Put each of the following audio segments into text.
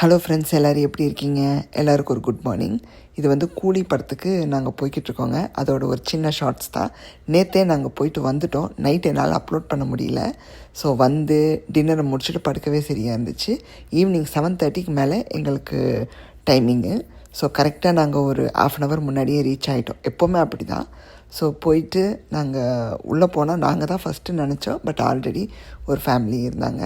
Hello friends, எல்லோரும் எப்படி இருக்கீங்க? எல்லாருக்கும் ஒரு குட் மார்னிங். இது வந்து கூலி படத்துக்கு நாங்கள் போய்கிட்ருக்கோங்க. அதோட ஒரு சின்ன ஷார்ட்ஸ் தான். நேற்றே நாங்கள் போயிட்டு வந்துட்டோம். நைட் என்னால் அப்லோட் பண்ண முடியல. ஸோ வந்து டின்னரை முடிச்சுட்டு படுக்கவே சரியாக இருந்துச்சு. ஈவினிங் 7:30க்கு மேலே எங்களுக்கு டைமிங்கு. ஸோ கரெக்டாக நாங்கள் ஒரு 1/2 முன்னாடியே ரீச் ஆகிட்டோம். எப்போவுமே அப்படி தான். ஸோ போயிட்டு நாங்கள் உள்ளே போனால் நாங்கள் தான் ஃபஸ்ட்டு நினச்சோம். பட் ஆல்ரெடி ஒரு ஃபேமிலி இருந்தாங்க.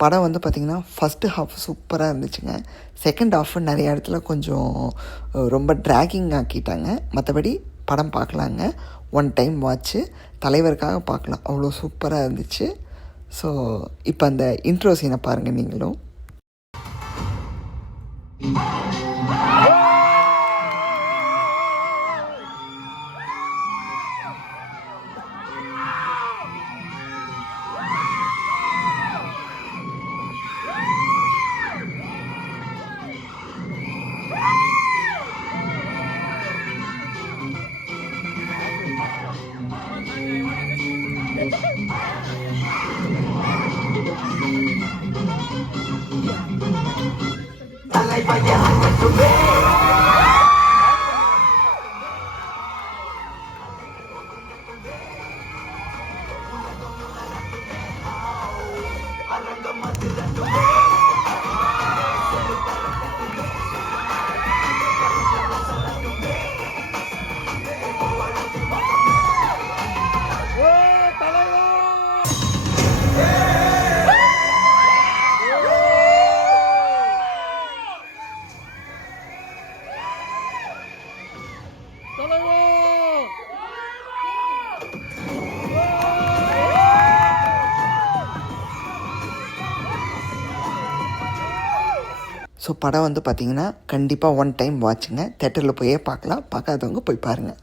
படம் வந்து பார்த்திங்கன்னா ஃபஸ்ட்டு ஹாஃப் சூப்பராக இருந்துச்சுங்க. செகண்ட் ஹாஃப் நிறைய இடத்துல கொஞ்சம் ரொம்ப ட்ராகிங் ஆக்கிட்டாங்க. மற்றபடி படம் பார்க்கலாங்க. ஒன் டைம் வாட்ச்சு, தலைவருக்காக பார்க்கலாம். அவ்வளோ சூப்பராக இருந்துச்சு. ஸோ இப்போ அந்த இன்ட்ரோ சீனை பாருங்கள் நீங்களும். ஸோ படம் வந்து பார்த்திங்கன்னா கண்டிப்பாக ஒன் டைம் வாட்சுங்க. தேட்டரில் போயே பார்க்கலாம். பார்க்காதவங்க போய் பாருங்கள்.